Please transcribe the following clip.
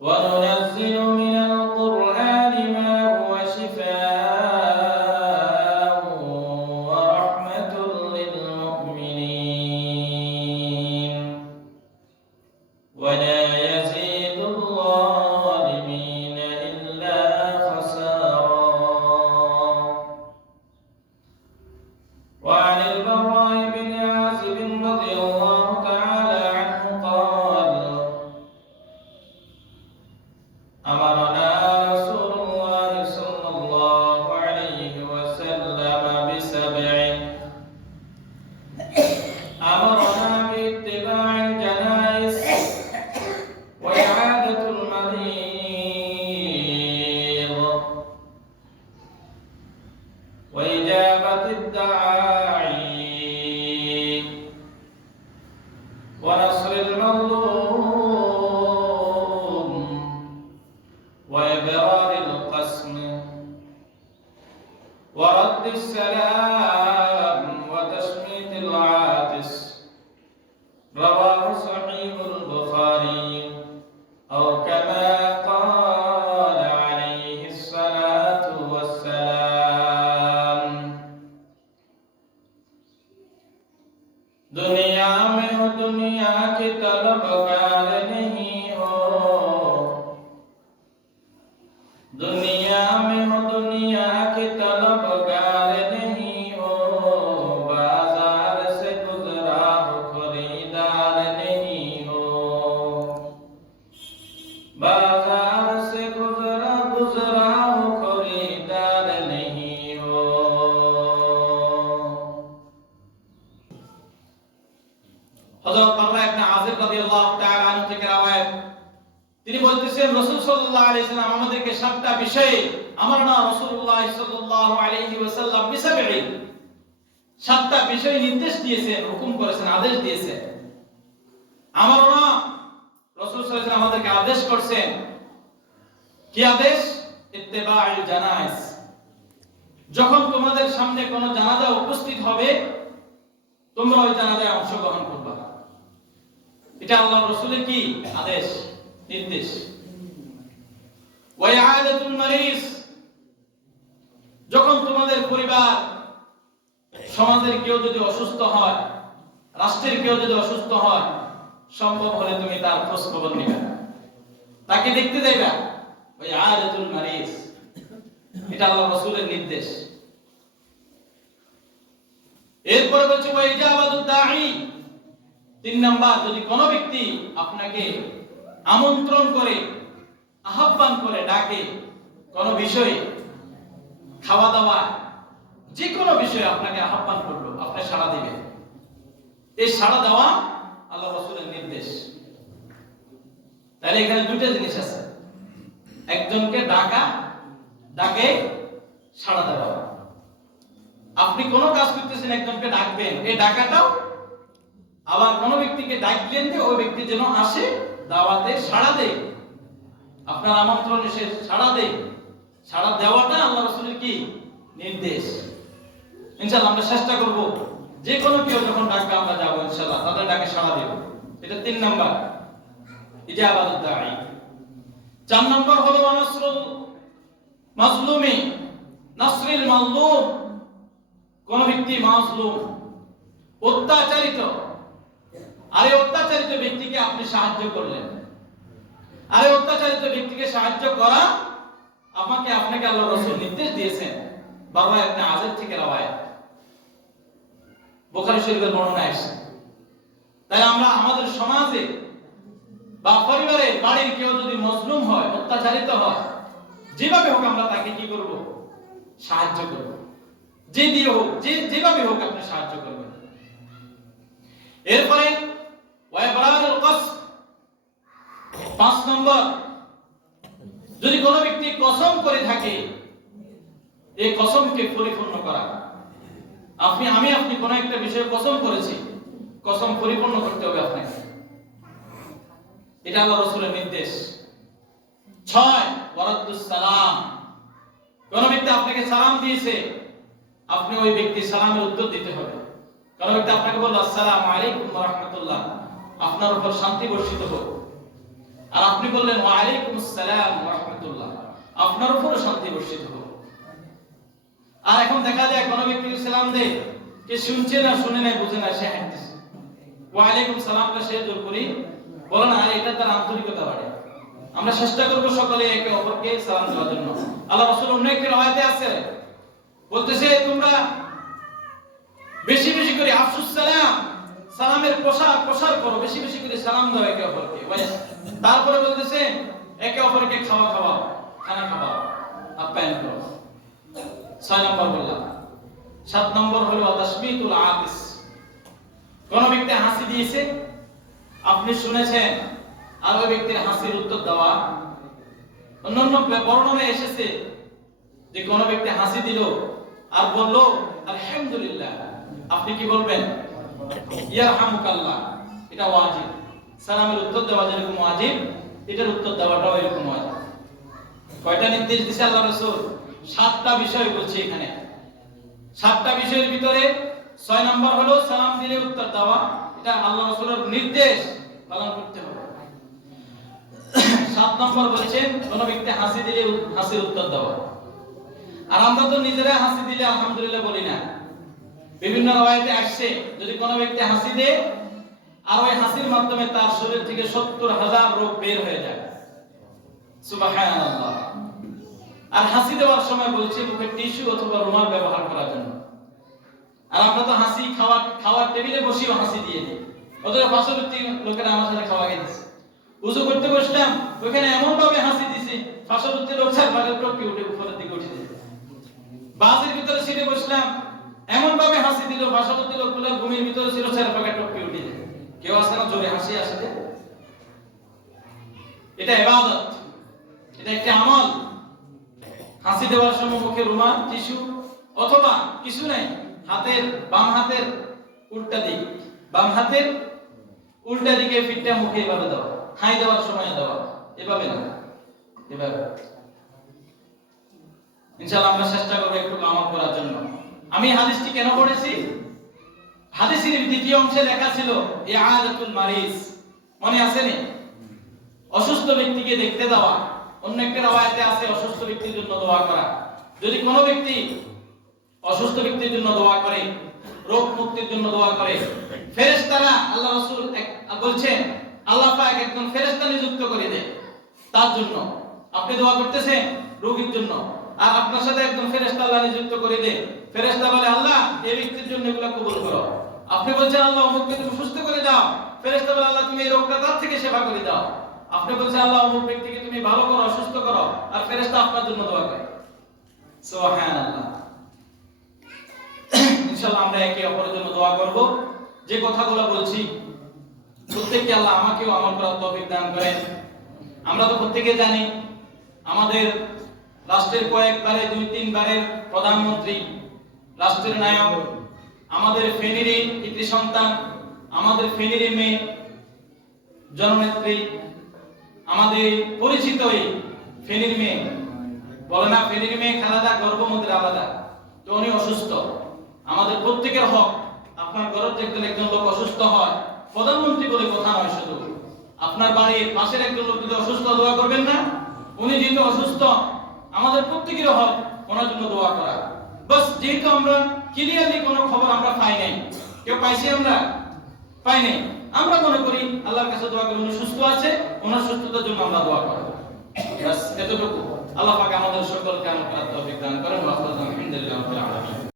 وننزل من وإجابة الداعي दुनिया में हो दुनिया की तलबगार नहीं हो। दुनिया তিনি বলতেছেন, রাসূল সাল্লাল্লাহু আলাইহি সাল্লাম আমাদেরকে সাতটা বিষয়ে আমারনা রাসূলুল্লাহ সাল্লাল্লাহু আলাইহি ওয়াসাল্লাম বিসাবঈ সাতটা বিষয় নির্দেশ দিয়েছেন, হুকুম করেছেন, আদেশ দিয়েছেন। আমারনা রাসূল সাল্লাল্লাহু আলাইহি আমাদেরকে আদেশ করছেন। কি আদেশ? ইত্তেবাউল জানাইজ যখন তোমাদের সামনে কোনো জানাজা উপস্থিত হবে, তোমরা ওই জানাজায় অংশগ্রহণ করবা। এটা আল্লাহ রসুলের কি আদেশ? নির্দেশ যখন তোমাদের পরিবার সমাজের কেউ যদি অসুস্থ হয়, রাষ্ট্রের কেউ যদি অসুস্থ হয়, সম্ভব হলে তুমি তার খোঁজ খবর নিবে তাকে দেখতে যাইবা ওই আয়াতুল মারিস। এটা আল্লাহ রসুলের নির্দেশ। এরপরে বলছে ওয়া ইজাবাতুদ দাঈ। তিন নাম্বার, যদি কোন ব্যক্তি আপনাকে আমন্ত্রণ করে, আহ্বান করে ডাকে, কোন বিষয়ে খাওয়া দাওয়া, যে কোনো বিষয়ে আপনাকে আহ্বান করল, আপনি সাড়া দিবেন। এই সাড়া দেওয়া আল্লাহ রাসূলের নির্দেশ। তাহলে এখানে দুটো জিনিস আছে। একজনকে ডাকা, ডাকে সাড়া দেওয়া। আপনি কোন কাজ করতেছেন, একজনকে ডাকবেন। এই ডাকাটাও আবার কোন ব্যক্তিকে ডাকলেন যে ওই ব্যক্তি যেন আসে দাওয়াতে সাড়া দেয় আপনার আমন্ত্রণে সে সাড়া দেয় সাড়া দেওয়াটা আল্লাহ রাসূলের কি? নির্দেশ। ইনশাআল্লাহ আমরা চেষ্টা করব যে কোনো কেউ যখন ডাকবে আমরা যাব ইনশাআল্লাহ, তাদের ডাকে সাড়া দেব। এটা তিন নম্বর। নাম্বার ইজাবাতুদ দাঈ চার নম্বর হলো নাসরুল মাজলুমি, নাসরিল মাজলুম। কোন ব্যক্তি মাজলুম, অত্যাচারিত আরে অত্যাচারিত ব্যক্তিকে আপনি সাহায্য করলেন। আরে অত্যাচারিত ব্যক্তিকে সাহায্য করা আমাকে আপনাকে আল্লাহ রাসূল নির্দেশ দিয়েছেন। বাবা, আপনি আজের থেকে রাওয়ায়াত বুখারী শরীফের বর্ণনা আসছে তাই আমরা আমাদের সমাজে বা পরিবারে বাড়ির কেউ যদি মজলুম হয়, অত্যাচারিত হয়, যেভাবে হোক আমরা তাকে কি করব? সাহায্য করব। যে দিয়ে হোক, যে যেভাবে হোক আপনি সাহায্য করবেন। এরপরে পাঁচ নম্বর, যদি কোনো ব্যক্তি কসম করে থাকে, এই কসমকে পরিপূর্ণ করা। আপনি, আমি আপনি কোন একটা বিষয়ে কসম করেছি, কসম পরিপূর্ণ করতে হবে আপনাকে। এটা আল্লাহ রসুলের নির্দেশ। ছয় ওয়ারাদ্দুস সালাম। কোন ব্যক্তি আপনাকে সালাম দিয়েছে, আপনি ওই ব্যক্তি সালামের উত্তর দিতে হবে। কোন ব্যক্তি আপনাকে বলল, আসসালামু আলাইকুম ওয়া আপনার উপর শান্তি বর্ষিত হোক। আর আপনি বললেন ওয়া আলাইকুম আসসালাম ওয়া রাহমাতুল্লাহ। আপনার উপরে শান্তি বর্ষিত হোক। আর এখন দেখা যায়, কোনো ব্যক্তি সালাম দেয় কে শুনছে না, শুনে না, বুঝে না, সে হাঁটতেছে। ওয়া আলাইকুম সালামটা সে জোর করি বলে না এটা তার আন্তরিকতা বাড়ে। আমরা চেষ্টা করব সকলে একে অপরকে সালাম দেওয়ার জন্য। আল্লাহ রাসূল অন্য একটি রওয়ায়াতে আছে। বলতেছে, তোমরা বেশি বেশি করে আফসুস সালাম প্রসার প্রসার করো, বেশি বেশি করে সালাম দাও একে অপরকে। তারপরে বলতেছে, একে অপরকে খাওয়া, খাওয়াও, খানা খাওয়াও। আপ্যায়ন করো। ছয় নম্বর বললাম। সাত নম্বর হলো তাসমিতুল কোন ব্যক্তি হাসি দিয়েছে? আপনি শুনেছেন, আর ওই ব্যক্তির হাসির উত্তর দেওয়া। অন্যান্য বর্ণনায় এসেছে যে কোন ব্যক্তি হাসি দিল আর বলল, আলহামদুলিল্লাহ। আপনি কি বলবেন? ইয়ারহামুকাল্লাহ, এটা ওয়াজিব। সালামের উত্তর দেওয়া ওয়াজিব, এটার উত্তর দেওয়াটাও এরকম ওয়াজিব। কয়টা নির্দেশ দিছে আল্লাহ সাতটা বিষয় বলছে এখানে। সাতটা বিষয়ের ভিতরে ছয় নম্বর হলো সালাম দিলে উত্তর দেওয়া। এটা আল্লাহ নির্দেশ পালন করতে হবে। সাত নম্বর বলছেন কোন ব্যক্তি হাসি দিলে হাসির উত্তর দেওয়া। আর আমরা তো নিজেরা হাসি দিলে আলহামদুলিল্লাহ বলি না। বিভিন্ন রাওয়ায়াতে আসছে। যদি কোনো ব্যক্তি হাসি দেয় আর ওই হাসির মাধ্যমে তার শরীর থেকে সত্তর হাজার রোগ বের হয়ে যায়। আর হাসি দেওয়ার সময় বলছি, মুখে টিস্যু অথবা রুমাল ব্যবহার করার জন্য। আর আমরা তো হাসি খাওয়ার খাওয়ার টেবিলে বসেও হাসি দিয়ে দিই। অথচ পার্শ্ববর্তী লোকেরা আমার সাথে খাওয়া গেছে উজু করতে বসলাম ওখানে এমন ভাবে হাসি দিছি পার্শ্ববর্তী লোক চার ভাগের টপকে উঠে উপরের দিকে উঠে যায়। বাসের ভিতরে সিটে বসলাম এমন ভাবে হাসি দিল লোকগুলো ঘুমের ভিতরে ছিল, চার ভাগের টপকে উঠে যায়। কেউ আসে না জোরে হাসি আসে? এটা এটা একটা আমল। হাসি দেওয়ার সময় মুখে রুমাল, টিস্যু, অথবা কিছু নাই, হাতের বাম হাতের উল্টা দিক। বাম হাতের উল্টা দিকে পিঠটা মুখে এভাবে দেওয়া হাই দেওয়ার সময় দেওয়া এভাবে না, এভাবে। আমরা চেষ্টা করব একটু আমল করার জন্য। আমি হাদিসটি কেন পড়েছি? হাদিসের দ্বিতীয় অংশে লেখা ছিল, ইআদাতুল মারিজ। মনে আছে নি? অসুস্থ ব্যক্তিকে দেখতে দেওয়া। অন্য একটা রাওয়ায়াতে আছে, অসুস্থ ব্যক্তির জন্য দোয়া করা। যদি কোনো ব্যক্তি অসুস্থ ব্যক্তির জন্য দোয়া করে, রোগ মুক্তির জন্য দোয়া করে, ফেরেশতারা আল্লাহ রাসূল বলছেন আল্লাহ পাক একজন ফেরেশতা নিযুক্ত করে দেয় তার জন্য। আপনি দোয়া করতেছেন রোগীর জন্য। আর আপনার সাথে একজন ফেরেশতা আল্লাহ নিযুক্ত করে দেয় ফেরেশতা বলে, আল্লাহ, এই ব্যক্তির জন্য এগুলো কবুল করো। আপনি বলছেন, আল্লাহ অমুককে তুমি সুস্থ করে দাও। ফেরেশতা বলে, আল্লাহ, তুমি এই রোগটা তার থেকে সেবা করে দাও। আপনি বলছেন, আল্লাহ, অমুক ব্যক্তিকে তুমি ভালো করো সুস্থ করো। আর ফেরেশতা আপনার জন্য দোয়া করে। সুবহানাল্লাহ। ইনশাআল্লাহ আমরা একে অপরের জন্য দোয়া করব। যে কথাগুলো বলছি, প্রত্যেককে আল্লাহ আমাকেও আমল করার তৌফিক দান করেন। আমরা তো প্রত্যেকে জানি, আমাদের রাষ্ট্রের কয়েকবারে দুই তিনবারের প্রধানমন্ত্রী রাষ্ট্রের নায়ক, আমাদের ফেনীরই কৃতি সন্তান আমাদের ফেনীরই মেয়ে, জননেত্রী, আমাদের পরিচিত ফেনীর মেয়ে, বলে না, ফেনীর মেয়ে খালাদা, গর্ভমতির আলাদা, তো উনি অসুস্থ। আমাদের প্রত্যেকের হক, আপনার যে একজন একজন লোক অসুস্থ হয়, প্রধানমন্ত্রী বলে কথা নয় শুধু। আপনার বাড়ির পাশের একজন লোক যদি অসুস্থ, দোয়া করবেন না? উনি যেহেতু অসুস্থ, আমাদের প্রত্যেকের হক ওনার জন্য দোয়া করা। যেহেতু আমরা ক্লিয়ারলি কোনো খবর আমরা পাই নাই, কেউ পাইছি আমরা? পাই নাই। আমরা মনে করি আল্লাহর কাছে দোয়া করি উনি সুস্থ আছে, ওনার সুস্থতার জন্য আমরা দোয়া করব। এতটুকু। আল্লাহ পাকে আমাদের সকলকে আমার প্রাপ্ত অভিজ্ঞান করেন আলহামদুলিল্লাহ রাব্বিল